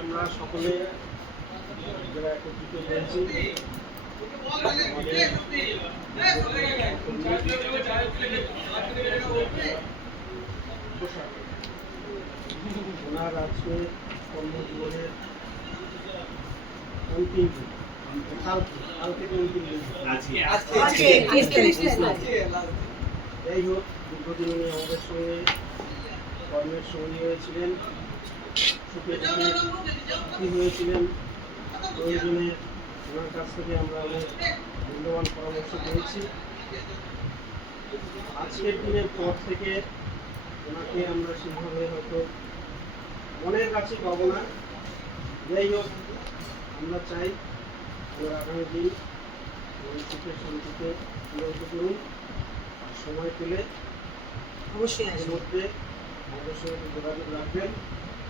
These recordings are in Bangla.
আমরা সকলে যারা একত্রিত হয়েছি ওনার আজকে কর্মজীবনের অন্তিম দিন, কাল থেকে অন্তিম দিন। যাই হোক, দীর্ঘদিন উনি আমাদের সঙ্গে কর্মের সঙ্গী হয়েছিলেন, সুখে দুঃখে হয়েছিলেন। প্রয়োজনে ওনার কাছ থেকে আমরা অনেক মূল্যবান পরামর্শ পেয়েছি। আজকের দিনের পর থেকে ওনাকে আমরা সেভাবে হয়তো মনের কাছে পাবো না। যাই হোক, আমরা চাই ওনার আগামী দিন সুখে শান্তিতে অতিবাহিত করুন। সময় পেলে অবশ্যই এর মধ্যে আমাদের সঙ্গে যোগাযোগ রাখবেন,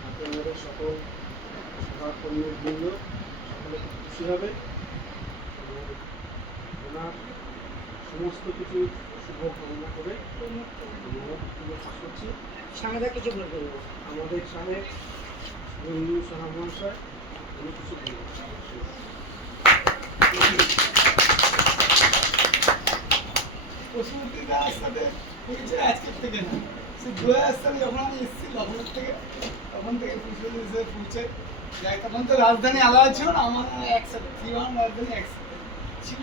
তাতে আমাদের সকল সহকর্মীর বৃন্দ সকলে খুশি হবে এবং ওনার সমস্ত কিছু শুভ কামনা করে শেষ করছি। সাহেবরা কিছু বলবে? আমাদের সাহেব বন্ধু সাহেব মহাশয় উনি কিছু বলবেন। পশুপতিদার সাথে পরিচয় আজকের থেকে না, সে 2000 সালে যখন আমি এসেছি লখনৌ থেকে, তখন থেকে পশুপতির সাথে পরিচয়। তখন তো রাজধানী আলাদা ছিল না, আমার একসাথে থিওয়ান রাজধানী একসাথে ছিল,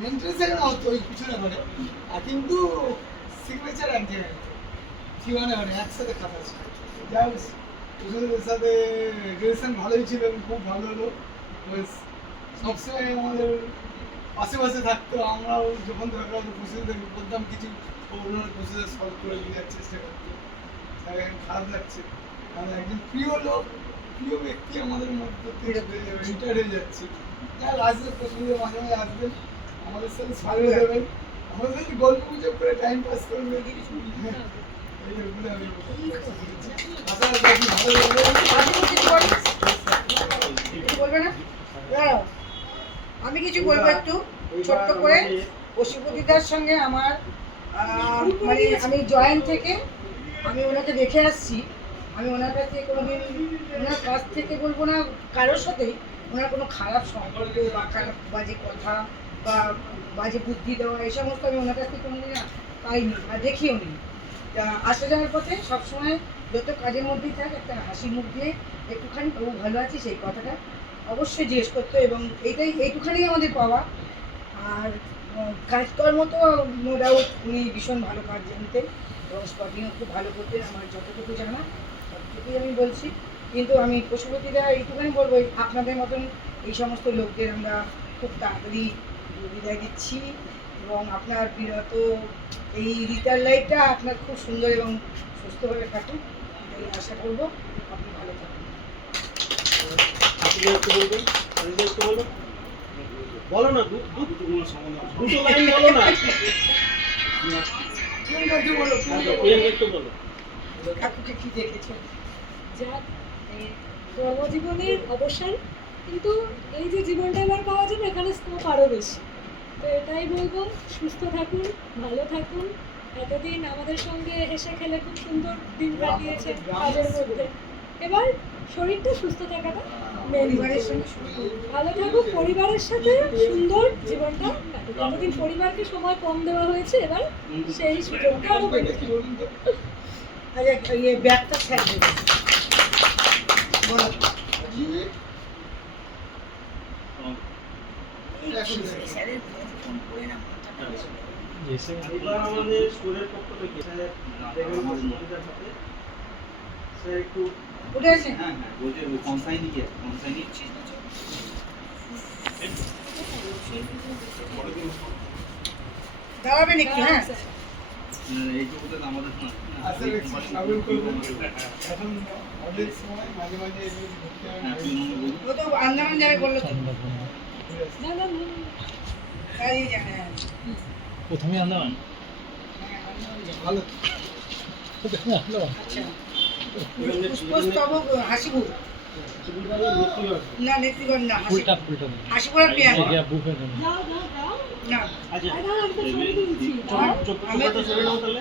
মেনটেন্সের না হতো ওই পিছনে ঘরে, আর কিন্তু সিগনেচার এক জায়গায় থিওয়ানে ঘরে একসাথে খাতা ছিল। যাই হোক, পশুপতির সাথে রিলেশন ভালোই ছিল, খুব ভালো হলো। সবসময় আমাদের আশেপাশে থাকতো, আমরাও যখন দরকার হতো পশুদের বলতাম কিছু, ওনার পশুদের সলভ করে দেওয়ার চেষ্টা করতো। তাই খারাপ লাগছে, কারণ একজন প্রিয় লোক, প্রিয় ব্যক্তি আমাদের মধ্যে রিটায়ার হয়ে যাচ্ছে। যাই আসবে পশুদের মাঝে মাঝে আসবেন, আমাদের সাথে সার্ভে দেবেন, আমাদের সাথে গল্প গুজব করে টাইম পাস করবেন। এইগুলো আমি আশা রাখি ভালো বলবে না। আমি কিছু বলবো একটু ছোট্ট করে। পশুপতিদার সঙ্গে আমার মানে আমি জয়েন্ট থেকে আমি ওনাকে দেখে আসছি। আমি ওনার কাছে কোনোদিন, ওনার কাছ থেকে বলবো না কারোর সাথেই ওনার কোনো খারাপ সম্পর্ক বা খারাপ বাজে কথা বা বাজে বুদ্ধি দেওয়া এই সমস্ত আমি ওনার কাছ থেকে কোনোদিন পাইনি বা দেখিও নি। আসা যাওয়ার পথে সবসময় যত কাজের মধ্যেই থাক একটা হাসি মুখ দিয়ে একটুখানি তবু ভালো আছি সেই কথাটা অবশ্যই জিজ্ঞেস করতো, এবং এইটুখানি আমাদের পাওয়া। আর কাজকর্ম তো নো ডাউট উনি ভীষণ ভালো কাজ জানতেন এবং স্পটিংও খুব ভালো করতেন, আমার যতটুকু জানা ততটুকুই আমি বলছি। কিন্তু আমি পশুপতিদা এইটুখানি বলবো, আপনাদের মতন এই সমস্ত লোকদের আমরা খুব তাড়াতাড়ি বিদায় দিচ্ছি এবং আপনার বিরত এই রিটায়ার লাইফটা আপনার খুব সুন্দর এবং সুস্থভাবে থাকুন, এটাই আশা করবো। আপনি ভালো থাকুন। বলো না, দুটো লাইন বলো না। একটু বলো কাকুকে কি দেখেছো? যাক, কর্মজীবনের অবসান, কিন্তু এই যে জীবনটা এবার পাওয়া যাবে এখানে স্কোপ আরও বেশি। তো এটাই বলবো, সুস্থ থাকুন, ভালো থাকুন। এতদিন আমাদের সঙ্গে হেসে খেলে খুব সুন্দর দিন কাটিয়েছেন কাজের মধ্যে, এবার শরীরটা সুস্থ থাকাটা পরিবারের সঙ্গে ভালো থাকুক, পরিবারের সাথে সুন্দর জীবনটা কাটুক। এতদিন পরিবারকে সময় কম দেওয়া হয়েছে, এবার সেই সুযোগটা আরও বেড়ে আচ্ছা, ইয়ে ব্যাগটা স্যার বলো। এবার আমাদের স্কুলের পক্ষ থেকে স্যার একটু উঠে আছে। হ্যাঁ হ্যাঁ, বলছে কনসাইনি কি আছে, কনসাইনি দাঁড়াবেন একটু। হ্যাঁ, এই যে ওদের আমাদের না আসলে সাবল করবেন। এখন অনেক সময় মাঝে মাঝে এগুলো ঘুরতে হয়। ও তো আন্দামান যাবে বললো তো। না না না, তাই জানে। প্রথমে আন্দামান ভালো আচ্ছা, পুষ্পস্তবক হাসিপুর না, নেত্রীগঞ্জ না, ফুলটা ফুলটা হাসিপুর আর পেয়ার এটা বুফে যাও যাও যাও, না। আচ্ছা, দাও একটা ছবি তুলছি। চোখটা সরে নাও তাহলে।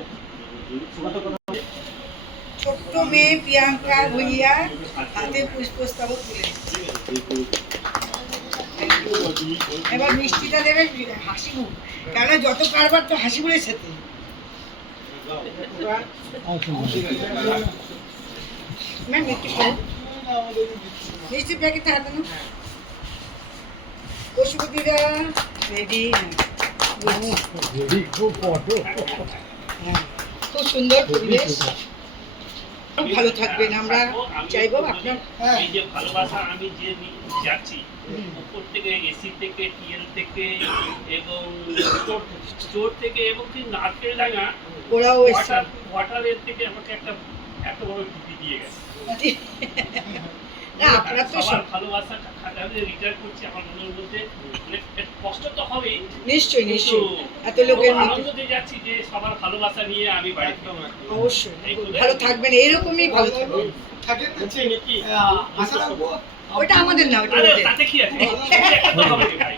ছোট ছোট্ট মেয়ে প্রিয়াঙ্কা ভুইয়া হাতে পুষ্পস্তবক তুলে দিচ্ছে। এবার মিষ্টিটা দেবে হাসি মুখ, কেন যত কারবার তো হাসি মুখের সাথে। ম্যাম একটু খাও। মিষ্টির প্যাকেটটা হাতে নাও। পশুপতিরা রেডি। খুব সুন্দর পরিবেশ, খুব ভালো থাকবেন। আমরা চাইবো আপনার এই যে ভালোবাসা আমি যে যাচ্ছি উপর থেকে এসি থেকে টিএল থেকে এবং স্টোর থেকে এবং কি নারকেল ডাঙা ওরাও এসছে। ওয়াটারের থেকে আমাকে একটা এত বড় টুপি দিয়ে গেছে। না আপনার তো সবার ভালোবাসা খাতাতে রিটার্ন করছি আমার মনের মধ্যে মানে একটু কষ্ট তো হবেই, নিশ্চয়ই কিন্তু নিশ্চয়ই এত লোকের মধ্যে আনন্দ দিয়ে যাচ্ছি যে সবার ভালোবাসা নিয়ে আমি বাড়ি অবশ্যই ভালো থাকবেন, এইরকমই ভালো থাকবেন। থাকেন না আশা রাখবো ওটা আমাদের না, ওটা আরে ওদের। তাতে কি আছে একটা তো হবে ভাই।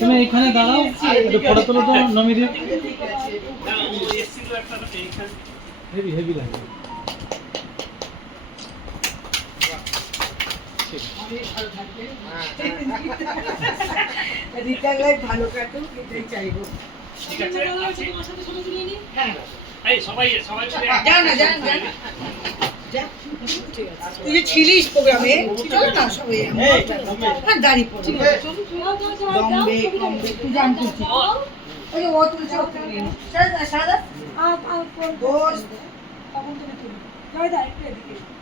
তুমি এখানে দাঁড়াও, একটু ফটো তুলো তো নমিদি। ঠিক আছে। না ও এসেছিল একটা এইখানে হেভি হেভি লাগে। অনেক ভালো থাকবেন। রিটার্ন লাইফ ভালো কাটুক, এটাই চাইবো। ঠিক আছে আছি। তোমার সাথে ছবি তুলে নিই। হ্যাঁ এই সবাই সবাই মিলে যাও না, যান যান যা। তুই যে ছিলিস প্রোগ্রামে, চলো না সবাই আমরা দাঁড়িয়ে পড়ো। যাও, যাও, যাও, যাও, বম্বে ছবি বম্বে তুলে তুই নিই। জান তুলছি। ওই যে ও তুলছে, ও তুলে নি। সারা সারা আর কোন দোস্ত। তখন তুমি তুলো। জয়দা একটু এদিকে এসো।